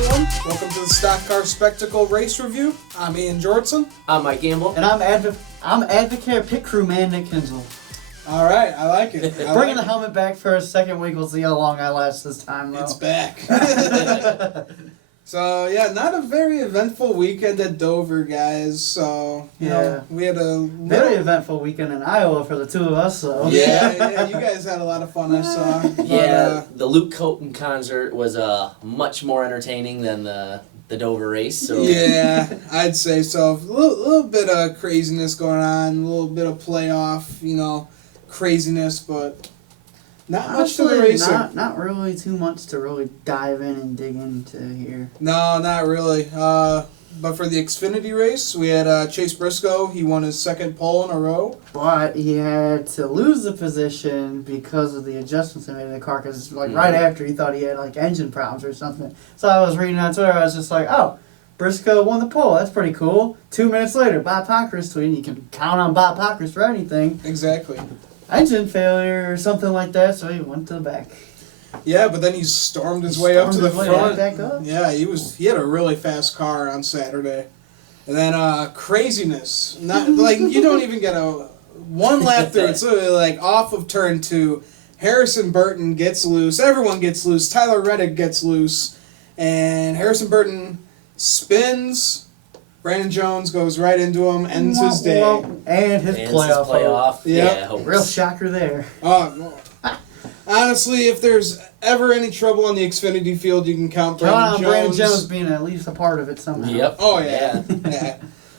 everyone. Welcome to the Stock Car Spectacle Race Review. I'm Ian Jortson. I'm Mike Gamble. And I'm Advocate Pit Crew Man Nick Kinsel. All right, I like it. Bringing the helmet back for a second week. We'll see how long I last this time, though. It's back. So, yeah, not a very eventful weekend at Dover, guys. So, you know, we had a very eventful weekend in Iowa for the two of us, so. Yeah, you guys had a lot of fun, I saw. But, the Luke Coton concert was much more entertaining than the Dover race. So. Yeah, I'd say so. A little bit of craziness going on, a little bit of playoff, craziness, but not much to the racing. Not really too much to really dive in and dig into here. No, not really. But for the Xfinity race, we had Chase Briscoe. He won his second pole in a row. But he had to lose the position because of the adjustments they made in the car. Because right after, he thought he had engine problems or something. So I was reading on Twitter. I was just like, oh, Briscoe won the pole. That's pretty cool. 2 minutes later, Bob Pockrass tweeting. You can count on Bob Pockrass for anything. Exactly. Engine failure or something like that. So he went to the back. Yeah, but then he stormed his way up to the front. Back up. Yeah, he had a really fast car on Saturday. And then craziness. Not you don't even get one lap through. It's literally off of turn 2. Harrison Burton gets loose. Everyone gets loose. Tyler Reddick gets loose. And Harrison Burton spins. Brandon Jones goes right into him, ends his day. And his playoff. Yeah. Real shocker there. Honestly, if there's ever any trouble on the Xfinity field, you can count Brandon Jones. Brandon Jones being at least a part of it somehow. Yep. Oh, yeah. Yeah.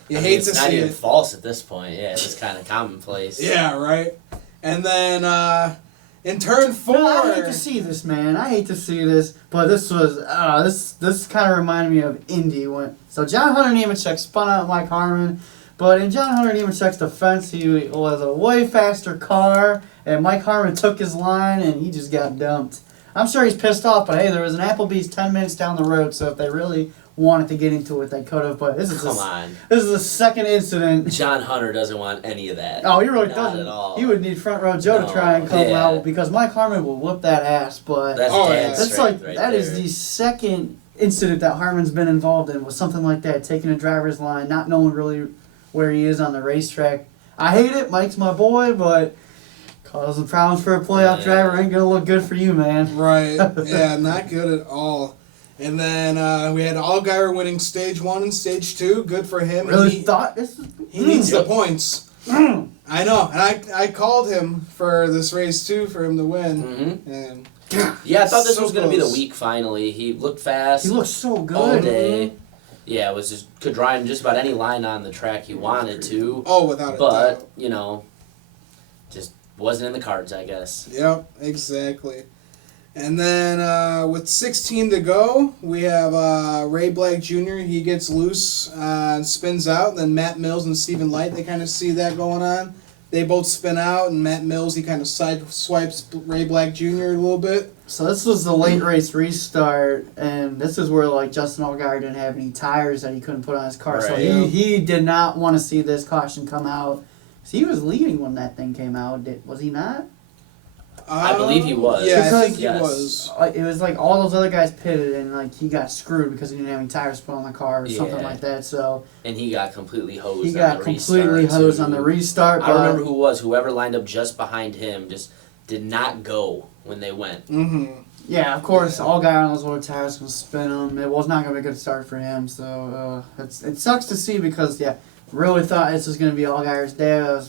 You hate to see it. It's not even false at this point. Yeah, it's kind of commonplace. Yeah, right. And then in turn 4... I hate to see this, man. I hate to see this. But this was... this kind of reminded me of Indy. So John Hunter Nemechek spun out Mike Harmon. But in John Hunter Nemechek's defense, he was a way faster car. And Mike Harmon took his line, and he just got dumped. I'm sure he's pissed off, but hey, there was an Applebee's 10 minutes down the road, so if they really wanted to get into it, they could have. But this is the second incident. John Hunter doesn't want any of that. Oh, he really Not doesn't. At all. He would need Front Row Joe to try and come out, because Mike Harmon will whip that ass. But that is the second incident that Harmon's been involved in, with something like that, taking a driver's line, not knowing really where he is on the racetrack. I hate it. Mike's my boy, but causing problems for a playoff driver ain't gonna look good for you, man. Right. Yeah, not good at all. And then we had Allgaier winning Stage 1 and Stage 2. Good for him. He needs the points. I know. And I called him for this race, too, for him to win. Mm-hmm. And I thought this was going to be the week, finally. He looked fast. He looked so good. All day. Yeah, could ride just about any line on the track he wanted to. Oh, without a doubt. But, just wasn't in the cards, I guess. Yep, exactly. And then with 16 to go, we have Ray Black Jr. He gets loose and spins out. Then Matt Mills and Stephen Light, they kind of see that going on. They both spin out, and Matt Mills, he kind of sideswipes Ray Black Jr. a little bit. So this was the late race restart, and this is where Justin Allgaier didn't have any tires that he couldn't put on his car. Right. So he did not want to see this caution come out. So he was leading when that thing came out, was he not? I believe he was. Yeah, I think he was. It was all those other guys pitted, and he got screwed because he didn't have any tires put on the car or something like that. So and he got completely hosed. He got completely hosed on the restart. I remember whoever lined up just behind him just did not go when they went. Mm-hmm. Yeah, of course, Allgaier on those little tires was spin him. It was not going to be a good start for him. So it sucks to see because really thought this was going to be Allgaier's day.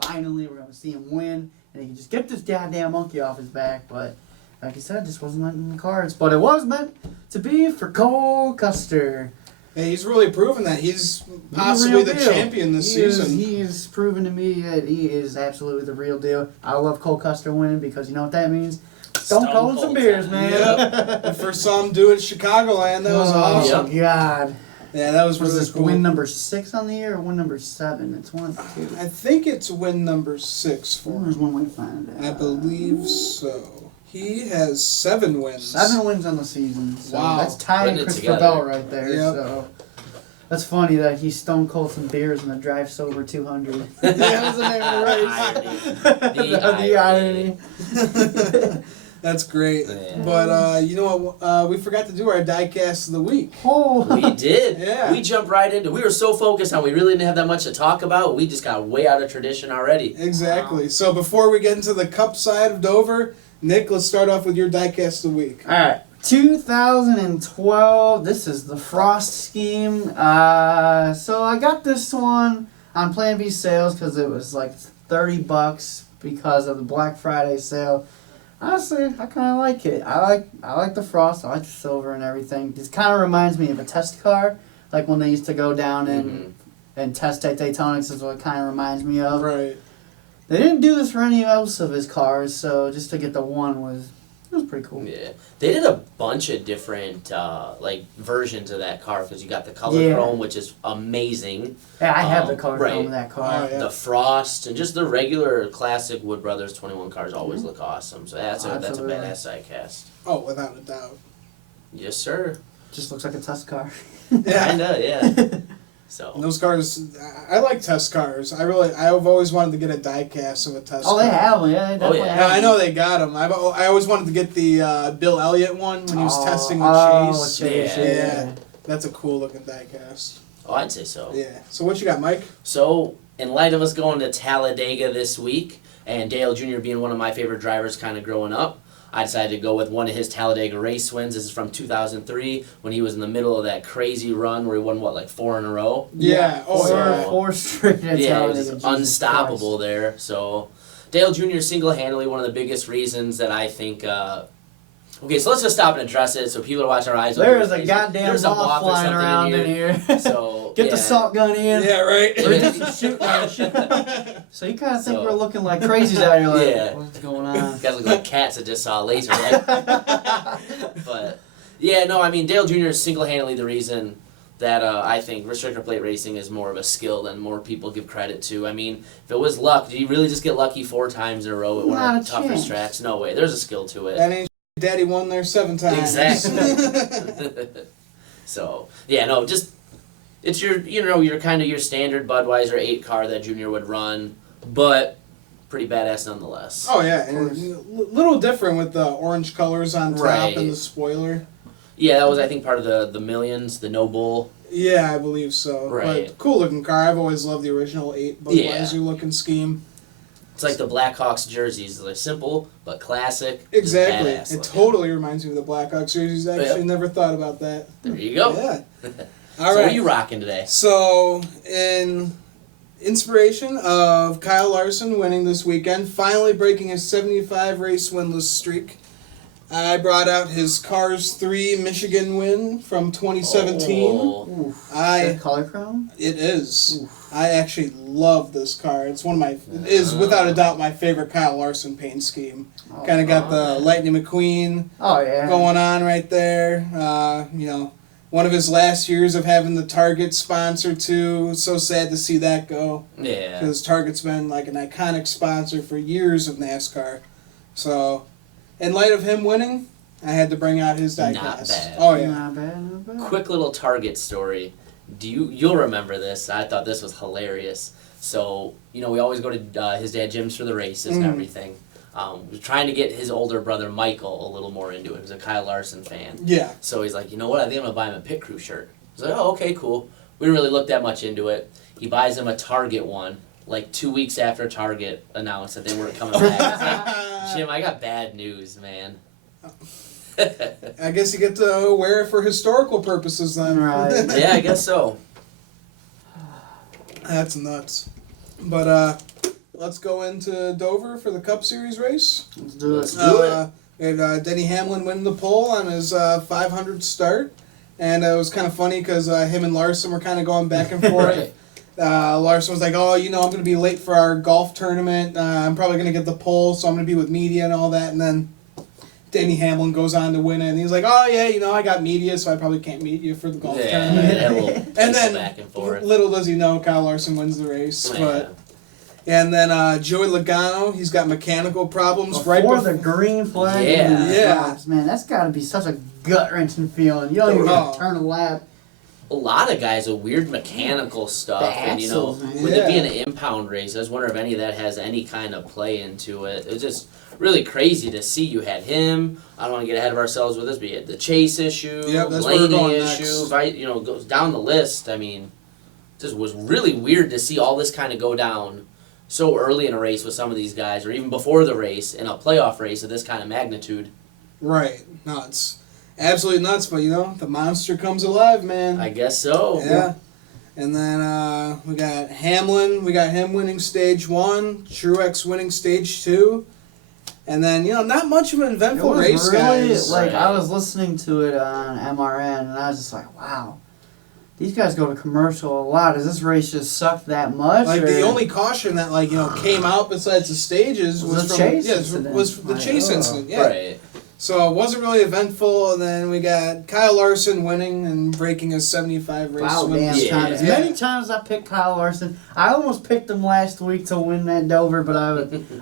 Finally, we're going to see him win. And he can just get this goddamn monkey off his back. But, like I said, just wasn't in the cards. But it was meant to be for Cole Custer. Yeah, he's really proven that. He's possibly the champion this season. He's proven to me that he is absolutely the real deal. I love Cole Custer winning because you know what that means? Stone Cold some beers, man. Yep. And for some do it Chicagoland, that was awesome. Oh, God. Yeah, that was really cool. Win number 6 on the year or win number 7? It's one of the two. I think it's win number 6 for him. There's one way to find it. I believe so. He has 7 wins. 7 wins on the season. So wow. That's tying Christopher Bell right there. Yep. So that's funny that he stone cold some beers in the drive sober 200. That was the name of the race. The irony. That's great. Yeah. But you know what? We forgot to do our Diecast of the week. Oh, We did. Yeah. We jumped right into. We were so focused on we really didn't have that much to talk about. We just got way out of tradition already. Exactly. So before we get into the Cup side of Dover, Nick, let's start off with your Diecast of the week. all right. 2012. This is the Frost scheme. So I got this one on Plan B sales because it was like $30 because of the Black Friday sale. Honestly, I kind of like it. I like the Frost. I like the silver and everything. This kind of reminds me of a test car, like when they used to go down and test at Daytona. This is what it kind of reminds me of. Right. They didn't do this for any else of his cars, so just to get the one was pretty cool. Yeah, they did a bunch of different like versions of that car because you got the color Yeah. chrome, which is amazing. Yeah, I have the color right. chrome of that car. Oh, yeah. The Frost and just the regular classic Wood Brothers 21 cars always look awesome. So that's a Absolutely. badass diecast. Oh, without a doubt. Yes, sir. Just looks like a test car. Yeah. Kinda, yeah. So. And those cars, I like test cars. I've always wanted to get a diecast of a test car. Oh, they have them. Yeah, they definitely yeah. Yeah, have I them. know they got them. I always wanted to get the Bill Elliott one when he was testing the Chase. Chase. Yeah. Yeah. That's a cool looking diecast. Oh, I'd say so. Yeah. So what you got, Mike? So, in light of us going to Talladega this week, and Dale Jr. being one of my favorite drivers kind of growing up, I decided to go with one of his Talladega race wins. This is from 2003 when he was in the middle of that crazy run where he won, 4 in a row? Yeah. Oh, yeah. Four straight at Yeah, he Talladega, was Jesus unstoppable there. So, Dale Jr. single-handedly one of the biggest reasons that I think... okay, so let's just stop and address it so people are watching our eyes. Christ. There's a goddamn There's a moth moth or flying something around in here. So, Get yeah. the salt gun in. Yeah, right. Or just shoot. So you kind of think So- we're looking like crazies out here. Like, Yeah. what's going on? You guys look like cats that just saw a laser, right? But, yeah, no, I mean, Dale Jr. is single-handedly the reason that I think restrictor plate racing is more of a skill than more people give credit to. I mean, if it was luck, did you really just get lucky 4 times in a row at one Not of the a toughest chance. tracks? No way. There's a skill to it. That ain't Daddy won there 7 times. Exactly. So, yeah, no, just, it's your kind of your standard Budweiser 8 car that Junior would run, but pretty badass nonetheless. Oh yeah, and a little different with the orange colors on top Right. and the spoiler. Yeah, that was, I think, part of the Millions, the No Bull. Yeah, I believe so. Right. But cool looking car. I've always loved the original 8 Budweiser looking scheme. It's like the Blackhawks jerseys. They're simple, but classic. just Exactly. badass It looking. totally reminds me of the Blackhawks jerseys. I actually Yep. never thought about that. There you go. Yeah. So All what are right. you rocking today? So, in inspiration of Kyle Larson winning this weekend, finally breaking his 75 race winless streak, I brought out his Cars 3 Michigan win from 2017. Oh, Oof. I That color chrome? It is. I actually love this car. It's one of my, it is without a doubt my favorite Kyle Larson paint scheme. Oh, Kind of got the Lightning McQueen Oh, yeah. going on right there. One of his last years of having the Target sponsor too. So sad to see that go. yeah. Because Target's been like an iconic sponsor for years of NASCAR. So, in light of him winning, I had to bring out his diecast. Not bad. Oh yeah. Not bad, not bad. Quick little Target story. You'll remember this. I thought this was hilarious. So, we always go to his dad Jim's for the races and everything. We're trying to get his older brother Michael a little more into it. He's a Kyle Larson fan. Yeah. So he's like, you know what? I think I'm going to buy him a pit crew shirt. I was like, oh, okay, cool. We didn't really look that much into it. He buys him a Target one, like 2 weeks after Target announced that they weren't coming back. He's like, Jim, I got bad news, man. I guess you get to wear it for historical purposes then. Right. Yeah, I guess so. That's nuts. But let's go into Dover for the Cup Series race. Let's do Let's it. do it. And Denny Hamlin winning the pole on his 500 start. And it was kind of funny because him and Larson were kind of going back and forth. Right. Larson was like, oh, I'm going to be late for our golf tournament. I'm probably going to get the pole, so I'm going to be with media and all that. And then Denny Hamlin goes on to win it. And he's like, oh, yeah, I got media, so I probably can't meet you for the golf Yeah, tournament. that little And then, back and forth. little does he know, Kyle Larson wins the race. Yeah. But and then Joey Logano, he's got mechanical problems Before the green flag. Yeah. Drops, man, that's got to be such a gut-wrenching feeling. You don't even Oh. turn a lap. A lot of guys with weird mechanical stuff, The and axles, man. with Yeah. it being an impound race, I was wondering if any of that has any kind of play into it. It was just really crazy to see. You had him. I don't want to get ahead of ourselves with this, but you had the Chase issue, Yep, that's where we're Blaney going issue, next. right? You know, goes down the list. I mean, just was really weird to see all this kind of go down so early in a race with some of these guys, or even before the race in a playoff race of this kind of magnitude. Right. No, it's absolutely nuts, but the monster comes alive, man. I guess so. Yeah. And then we got Hamlin. We got him winning stage 1. Truex winning stage 2. And then, not much of an eventful race, really, guys. like, I was listening to it on MRN, and I was just like, wow. These guys go to commercial a lot. Does this race just suck that much? Like, the only caution that, came out besides the stages was the from... Chase yeah, incident. was the Chase incident, yeah. Right. So it wasn't really eventful, and then we got Kyle Larson winning and breaking his 75 race Wow, win. damn time. As many times I picked Kyle Larson. I almost picked him last week to win that Dover, but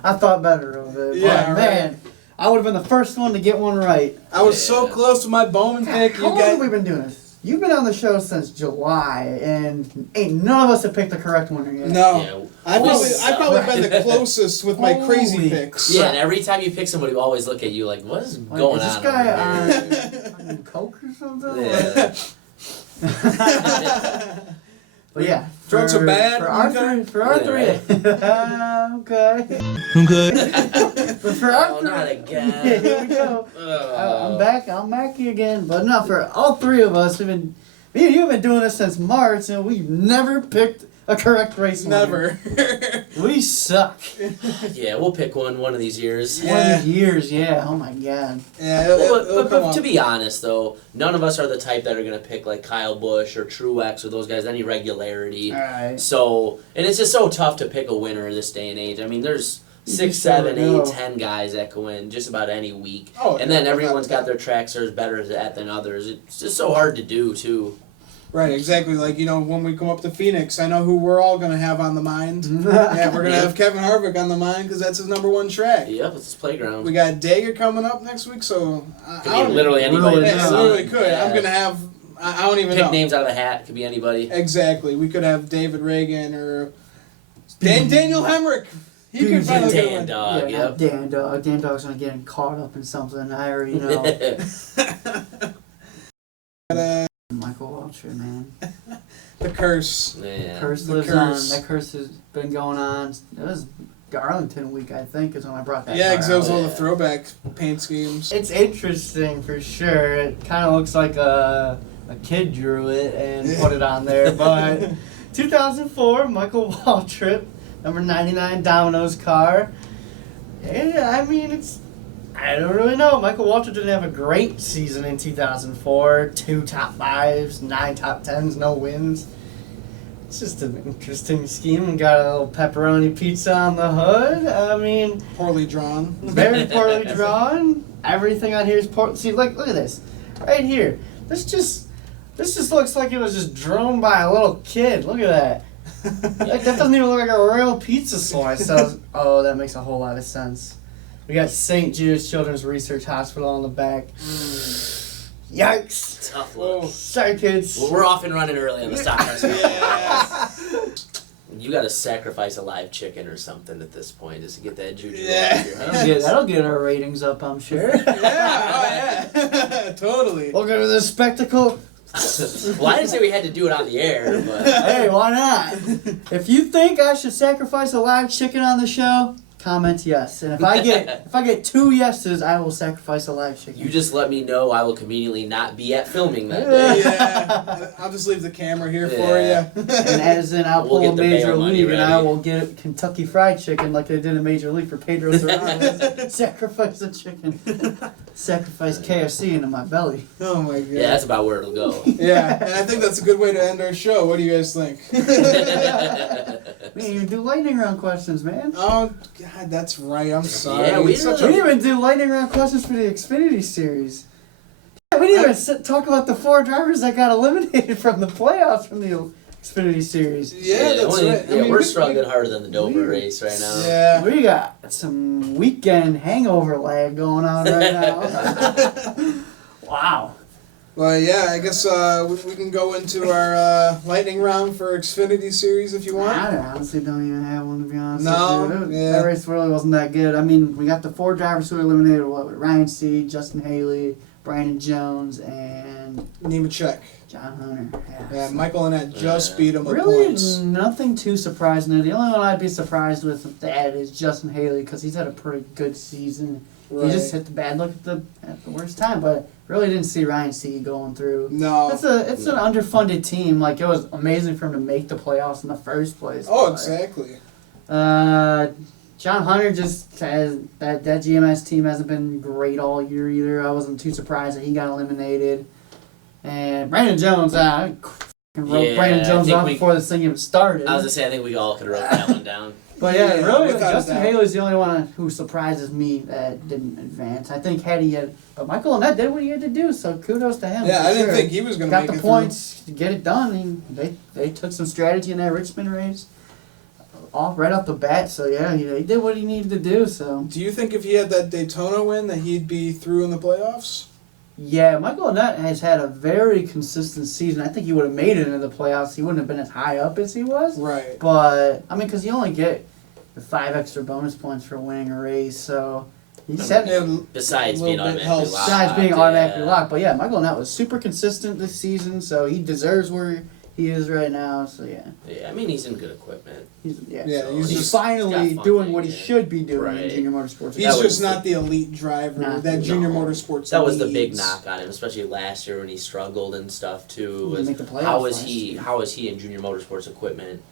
I thought better of it. Yeah, But, man, I would have been the first one to get one right. I was so close to my Bowman pick. How long have we been doing this? You've been on the show since July, and ain't none of us have picked the correct winner yet. No. Yeah, I've probably been the closest with my crazy Holy picks. Yeah, and every time you pick somebody, we always look at you like, what is Like, going is on? this guy over here? on coke or something? Yeah. But yeah, Drugs are bad, For our okay? three, okay. But for our Oh, three, not again. yeah, here we go. I'm back. I'm back again. But no, for all three of us, me and you have been doing this since March, and we've never picked a correct race winner. Never. We suck. Yeah, we'll pick one of these years. One of these years, yeah. Oh my god. Yeah, But to be honest, though, none of us are the type that are going to pick like Kyle Busch or Truex or those guys any regularity. All right. So, and it's just so tough to pick a winner this day and age. I mean, there's You 6, just never 7, 8, know. 10 guys that can win just about any week. Oh, And then yeah, everyone's without got their track stars better at than others. It's just so hard to do, too. Right, exactly. Like, when we come up to Phoenix, I know who we're all going to have on the mind. Yeah, we're going to have Kevin Harvick on the mind because that's his number 1 track. Yep, it's his playground. We got Dega coming up next week, so... Could be literally anybody. Really, Yeah, Yeah. literally could. Yeah. I'm going to have... I don't even Pick know. names out of the hat. Could be anybody. Exactly. We could have David Reagan or... Daniel Hemrick. He could finally get a Dan win. Dog, Yeah, yep. Dan Dog. Dan Dog's gonna get caught up in something. I already know. Michael Waltrip, man. The curse. Yeah. Curse The lives curse. on. That curse has been going on. It was Arlington week, I think, is when I brought that. Yeah, car because those out. all the throwback paint schemes. It's interesting for sure. It kind of looks like a kid drew it and put it on there. But 2004, Michael Waltrip, number 99 Domino's car. Yeah, I mean, I don't really know. Michael Waltrip didn't have a great season in 2004. 2 top 5s, 9 top 10s, no wins. It's just an interesting scheme. Got a little pepperoni pizza on the hood. I mean, Poorly drawn. very poorly drawn. Everything on here is poor. See, look at this, right here. This just looks like it was just drawn by a little kid. Look at that. Like, that doesn't even look like a real pizza slice. Oh, that makes a whole lot of sense. We got St. Jude's Children's Research Hospital on the back. Yikes. Tough look. Sorry, kids. Well, we're off and running early on the stock car. Yeah. You got to sacrifice a live chicken or something at this point just to get that juju Yeah. out of your hand. That'll get our ratings up, I'm sure. Yeah, oh yeah. Totally. Look at this spectacle. Well, I didn't say we had to do it on the air, but Hey, why not? If you think I should sacrifice a live chicken on the show, comment yes. And if I get 2 yeses, I will sacrifice a live chicken. you just let me know. I will conveniently not be at filming that day. Yeah. I'll just leave the camera here for Yeah. you. And as in, I'll We'll pull get a the Major bail money League, and I ready. will get Kentucky Fried Chicken like they did in Major League for Pedro Cerrado. Sacrifice the chicken. Sacrifice KFC into my belly. Oh my god. Yeah, that's about where it'll go. Yeah, and I think that's a good way to end our show. What do you guys think? We didn't even do lightning round questions, man. Oh god, that's right. I'm sorry. Yeah, we It's such We a- didn't even do lightning round questions for the Xfinity Series. Yeah, we didn't even talk about the 4 drivers that got eliminated from the playoffs from the Xfinity Series. Yeah, that's only- right. I Yeah, mean, we're we- struggling harder than the Dover we- race right now. Yeah. We got some weekend hangover lag going on right now. Wow. Well, yeah, I guess we can go into our lightning round for Xfinity Series if you want. I honestly don't even have one, to be honest. No? With you. Yeah. That race really wasn't that good. I mean, we got the 4 drivers who were eliminated, with Ryan Seed, Justin Haley, Brandon Jones, and Nemechek. John Hunter. Yeah, Michael Annett just beat him with really points. nothing too surprising there. The only one I'd be surprised with that is Justin Haley, because he's had a pretty good season. Right. He just hit the bad luck at the worst time, but really didn't see Ryan Seed going through. No. It's an underfunded team. Like, it was amazing for him to make the playoffs in the first place. Oh, but, exactly. John Hunter just has that GMS team hasn't been great all year either. I wasn't too surprised that he got eliminated. And Brandon Jones, I wrote Brandon Jones off before this thing even started. I was going to say, I think we all could have wrote that one down. But yeah, really, without Justin a doubt. Haley's the only one who surprises me that didn't advance. I think but Michael Annett did what he had to do, so kudos to him. Yeah, for I didn't sure. think he was going to Got make the it points to get it done. And they took some strategy in that Richmond race, right off the bat. So yeah, he did what he needed to do. So through. Do you think if he had that Daytona win that he'd be through in the playoffs? yeah, Michael Annett has had a very consistent season. I think he would have made it into the playoffs. He wouldn't have been as high up as he was. Right. But I mean, because you only get the 5 extra bonus points for winning a race, so he's had. Besides a being little bit automatically helps. locked. Besides being automatically locked. But yeah, Michael Annett was super consistent this season, so he deserves where he is right now. So yeah. Yeah, I mean, he's in good equipment. Yeah, So he's He's just finally got doing funding, what he yeah. should be doing Right. in junior motorsports. he's That just was not the elite driver Not- that junior No. motorsports That was the big needs. knock on him, especially last year when he struggled and stuff too. He didn't Was make the playoffs how was last he? year. How was he in junior motorsports equipment?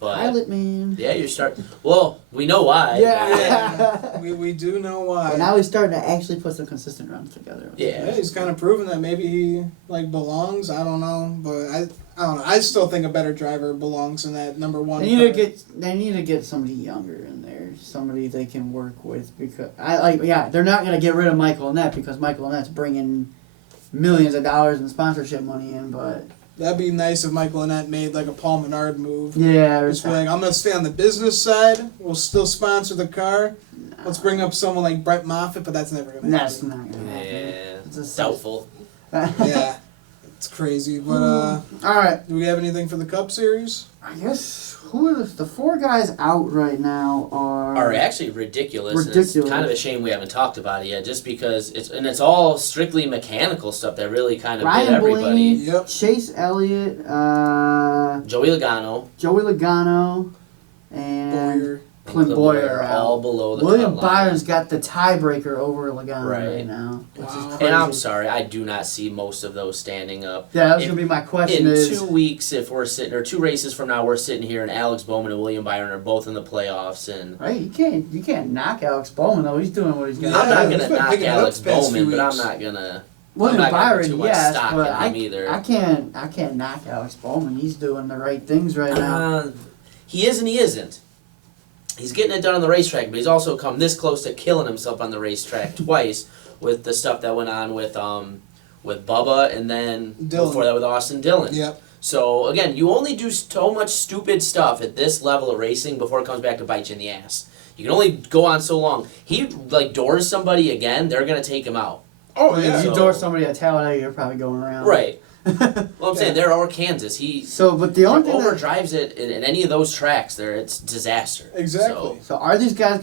But Pilot man. yeah, you're starting. Well, we know why. Yeah. We do know why. But now he's starting to actually put some consistent runs together. Yeah. Yeah, he's kind of proven that maybe he belongs. I don't know, but I don't know. I still think a better driver belongs in that number 1. They need car. they need to get somebody younger in there, somebody they can work with, because they're not gonna get rid of Michael Annett because Michael Annett's bringing millions of dollars in sponsorship money in, but That'd be nice if Michael Annett made like a Paul Menard move. yeah, Just be like, I'm gonna stay on the business side. We'll still sponsor the car. Let's bring up someone like Brett Moffitt, but that's never gonna that's happen. not gonna happen. Yeah. It's a Doubtful. Yeah, it's crazy. But All right, do we have anything for the Cup Series? I guess who are the 4 guys out right now Are actually ridiculous. And Ridiculous. it's kind of a shame we haven't talked about it yet, just because it's all strictly mechanical stuff that really kind of Ryan hit everybody. Blaney, Yep. Chase Elliott, Joey Logano, Joey Logano, and Boyer. and Clint Boyer are out. all below the William cut line. Byron's got the tiebreaker over Logano right, Right. now, which is Wow. crazy. And I'm sorry, I do not see most of those standing up. Yeah, that was If- gonna be my question. In Is 2 weeks, if we're sitting, or 2 races from now, we're sitting here, and Alex Bowman and William Byron are both in the playoffs, and right? You can't knock Alex Bowman though. He's doing what he's got. Yeah, I'm not he's gonna been knock picking it up Alex the past Bowman, few but I'm weeks. not gonna. William I'm not gonna put Byron, too much yes, stock but in I him either. I can't knock Alex Bowman. He's doing the right things right now. He is and he isn't. He's getting it done on the racetrack, but he's also come this close to killing himself on the racetrack twice with the stuff that went on with Bubba and then Dillon. before that with Austin Dillon. Yep. So again, you only do so much stupid stuff at this level of racing before it comes back to bite you in the ass. You can only go on so long. He doors somebody again, they're gonna take him out. Oh If yeah. you So- door somebody at Talladega, you're probably going around. Right. Well, I'm saying they're or Kansas. He But the only thing that, overdrives it in any of those tracks. There, it's disaster. Exactly. so are these guys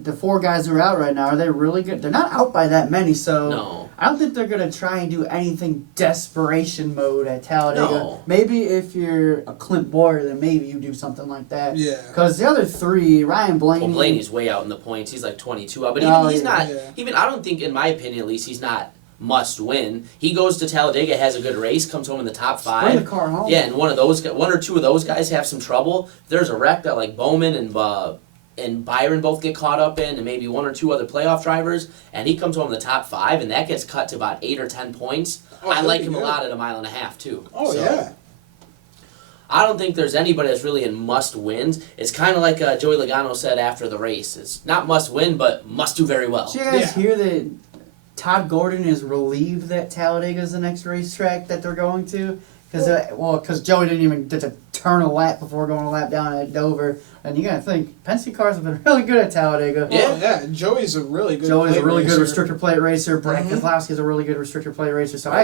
the 4 guys who are out right now? Are they really good? They're not out by that many, so No. I don't think they're gonna try and do anything desperation mode at Talladega. No. Maybe if you're a Clint Boyer, then maybe you do something like that. Yeah. Because the other 3, Ryan Blaney. Well, Blaney's way out in the points. He's like 22 out, but Oh, even he's yeah. not. Yeah. Even I don't think, in my opinion at least, he's not must win. He goes to Talladega, has a good race, comes home in the top Bring the 5. car home. Yeah, and one or two of those guys have some trouble. If there's a wreck that like Bowman and Byron both get caught up in, and maybe 1 or 2 other playoff drivers, and he comes home in the top 5, and that gets cut to about 8 or 10 points. Oh, I that'd like be him a good. lot at a mile and a half too. Oh So, yeah. I don't think there's anybody that's really in must wins. It's kind of like Joey Logano said after the race. It's not must win, but must do very well. Did you guys Yeah. hear that Todd Gordon is relieved that Talladega is the next racetrack that they're going to? Because Joey didn't even get to turn a lap before going a lap down at Dover. And you got to think, Penske cars have been really good at Talladega. Yeah. Joey's a really good. Joey's a really racer. good restrictor plate racer. Brad Mhm. Keselowski's a really good restrictor plate racer. So Right. I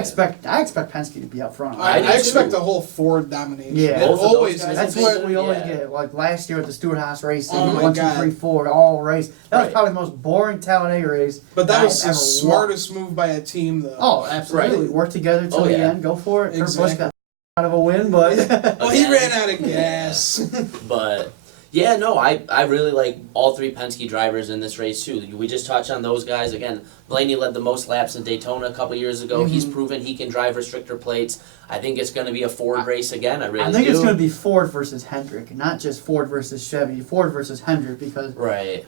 expect Penske to be up front. I do expect too. a whole Ford domination. Yeah. It Both of those always guys That's has. what we always Yeah. get. Like last year at the Stewart House racing, Oh my 1, 2, God. 3, 4, all race. That was Right. probably the most boring Talladega race. But that I've was the ever smartest move by a team, though. Oh, absolutely. Right. Work together till Oh, the yeah. end. Go for it. Kurt Busch Exactly. got out of a win, but Well, he Again. ran out of gas. But yeah, no, I really like all three Penske drivers in this race too. We just touched on those guys again. Blaney led the most laps in Daytona a couple years ago. He's proven he can drive restrictor plates. I think it's going to be a Ford race again. I really I think do. it's going to be Ford versus Hendrick, not just Ford versus Chevy. Ford versus Hendrick, because Right.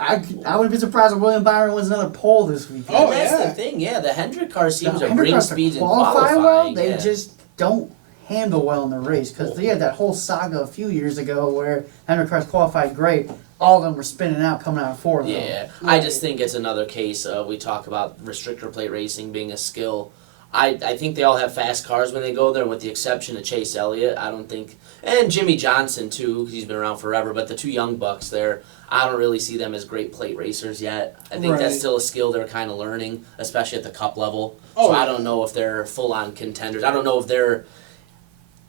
I wouldn't be surprised if William Byron wins another pole this weekend. Oh, And that's yeah. the thing. Yeah, the Hendrick car seems to Hendrick bring cars to speeds and qualify qualifying. well. They yeah. just don't handle well in the race, because they had that whole saga a few years ago where Hendrick cars qualified great. All of them were spinning out coming out of Ford. Yeah, I just think it's another case. We talk about restrictor plate racing being a skill. I think they all have fast cars when they go there, with the exception of Chase Elliott. I don't think, and Jimmy Johnson too, because he's been around forever. But the two young bucks there, I don't really see them as great plate racers yet. I think that's Right. still a skill they're kind of learning, especially at the Cup level. Oh, So I yeah. don't know if they're full-on contenders. I don't know if they're,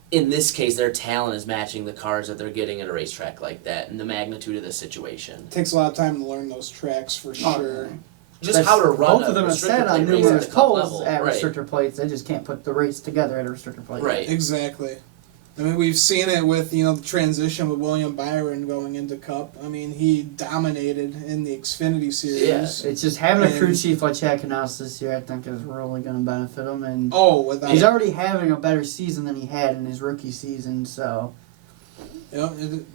in this case, their talent is matching the cars that they're getting at a racetrack like that and the magnitude of the situation. It takes a lot of time to learn those tracks for Oh, sure. Just how to run Both a of them have restrictor said on plate race at numerous the Cup polls level. at Right. restrictor plates. They just can't put the race together at a restrictor plate. Right. Exactly. I mean, we've seen it with, the transition with William Byron going into Cup. I mean, he dominated in the Xfinity Series. Yeah. It's just having a crew And- chief like Chad Knaus this year, I think, is really going to benefit him. And Oh, without he's already having a better season than he had in his rookie season, so it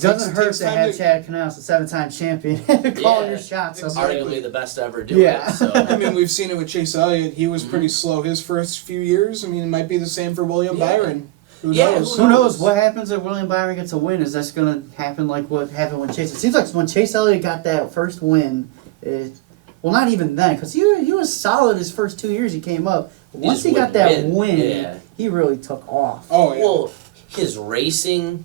doesn't hurt takes to time have to- Chad Knaus, a 7-time champion, calling Yeah. your shots. Exactly. Arguably the best to ever do Yeah. it. So I mean, we've seen it with Chase Elliott. He was Mhm. pretty slow his first few years. I mean, it might be the same for William Yeah. Byron. Who Yeah, knows? Who knows what happens if William Byron gets a win? Is that going to happen like what happened when Chase? It seems like when Chase Elliott got that first win, well, not even then, because he was solid his first 2 years he came up. But once just he got wouldn't that win. win, Yeah. he really took off. Oh, yeah. well, his racing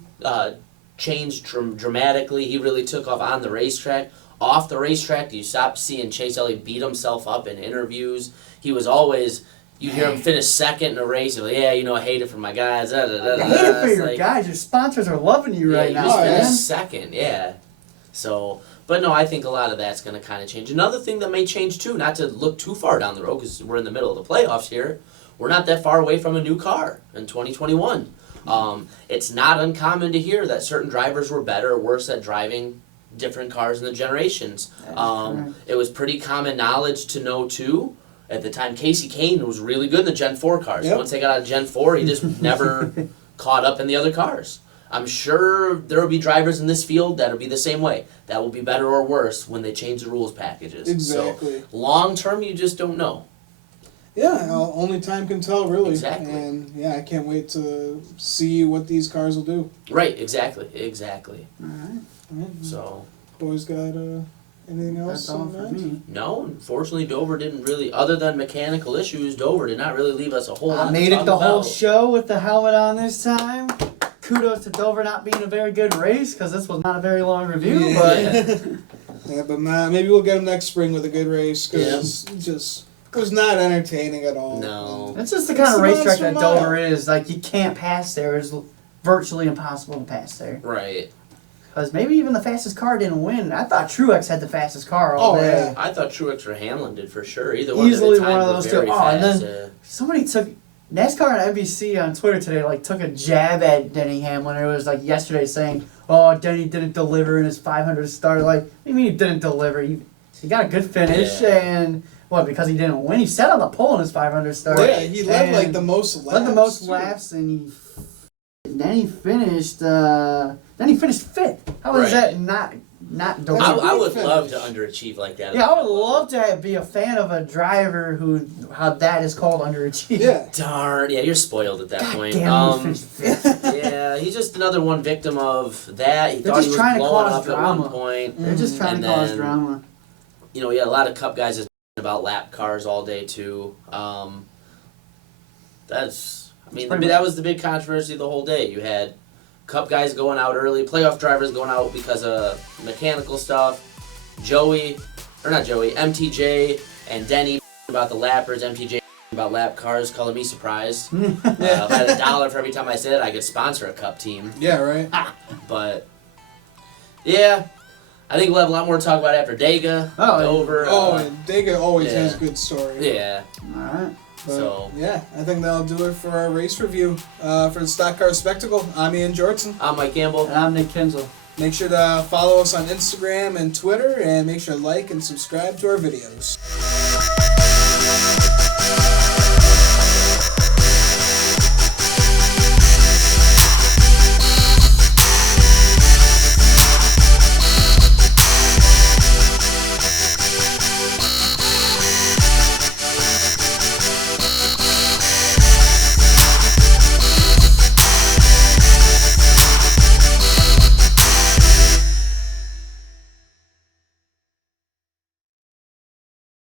changed dramatically. He really took off on the racetrack. Off the racetrack, you stopped seeing Chase Elliott beat himself up in interviews. He was always, you hear him finish second in a race. You're like, yeah, I hate it for my guys. Da, da, da, da. I hate it for It's your like, guys. Your sponsors are loving you yeah, right he now, was Oh, yeah. man. finished second, yeah. So, but no, I think a lot of that's going to kind of change. Another thing that may change too, not to look too far down the road because we're in the middle of the playoffs here, we're not that far away from a new car in 2021. It's not uncommon to hear that certain drivers were better or worse at driving different cars in the generations. correct. It was pretty common knowledge to know too. At the time, Casey Kane was really good in the Gen 4 cars. Yep. Once they got out of Gen 4, he just never caught up in the other cars. I'm sure there will be drivers in this field that will be the same way. That will be better or worse when they change the rules packages. Exactly. So, long term, you just don't know. Yeah, only time can tell, really. Exactly. And yeah, I can't wait to see what these cars will do. Right, exactly. All right. So, Boys got anything else That's all on for that? me. no, unfortunately, Dover didn't really, other than mechanical issues, Dover did not really leave us a whole lot I to made it talk the whole about. show with the helmet on this time. Kudos to Dover not being a very good race, because this was not a very long review, Yeah. but Yeah, but maybe we'll get them next spring with a good race because it was not entertaining at all. No. it's just the kind of It's a racetrack monster that mile. Dover is. Like, you can't pass there. It's virtually impossible to pass there. Right. Because maybe even the fastest car didn't win. I thought Truex had the fastest car all Oh, day. yeah. I thought Truex or Hamlin did for sure. Either one Easily of the one times of were those two. very Oh, and fast. then somebody took NASCAR and NBC on Twitter today, like, took a jab at Denny Hamlin. It was like yesterday saying, "Oh, Denny didn't deliver in his 500 start." Like, what do you mean he didn't deliver? He got a good finish, Yeah. and what? Because he didn't win. He sat on the pole in his 500 start. Yeah, he led like And the most laps. led the most too. laps, and then he finished. Then he finished fifth. How is Right. that not That's Dover? a I good would love finish. to underachieve like that. Yeah, I would love to be a fan of a driver how that is called underachieving. Yeah. Darn, yeah, you're spoiled at that God point. damn, he finished fifth. Yeah, he's just another one victim of that. He They're thought just he was trying to blowing cause up at drama. one point. They're just trying And to cause then- drama. You know, yeah, a lot of Cup guys is about lap cars all day too. I mean, Pretty that was the big controversy the whole day. You had Cup guys going out early, playoff drivers going out because of mechanical stuff. MTJ and Denny about the lappers, MTJ about lap cars, color me surprised. If I had $1 for every time I said it, I could sponsor a Cup team. Yeah, right. But, yeah, I think we'll have a lot more to talk about after Dega, Dover. And Dega always has good stories. Yeah. All right. So yeah, I think that'll do it for our race review for the Stock Car Spectacle. I'm Ian Jordan. I'm Mike Campbell. And I'm Nick Kinzel. Make sure to follow us on Instagram and Twitter, and make sure to like and subscribe to our videos.